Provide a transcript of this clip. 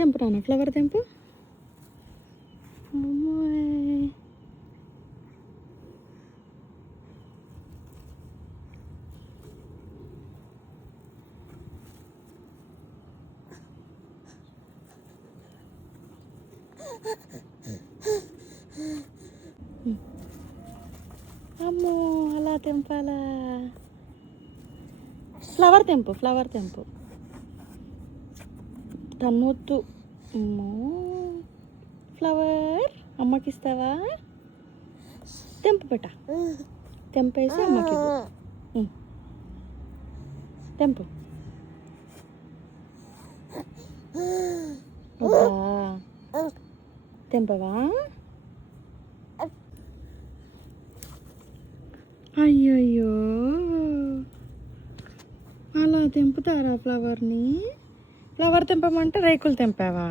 తెంపు నాన్న, ఫ్లవర్ తెంపు. అమ్మోయ్. అమ్మో, అలా తెంపాలా? Flower తెంపు, flower తెంపు. తన్నొద్దు. అమ్మో, ఫ్లవర్ అమ్మకి ఇస్తావా? తెంపు పెట్ట, తెంపేసి అమ్మకి ఇవ్వు. తెంపు. వద్దా? తెంపవా? అయ్యయ్యో, అలా తెంపుతారా ఫ్లవర్ని? ఫ్లవర్ తెంపమంటే రేకులు తెంపావా?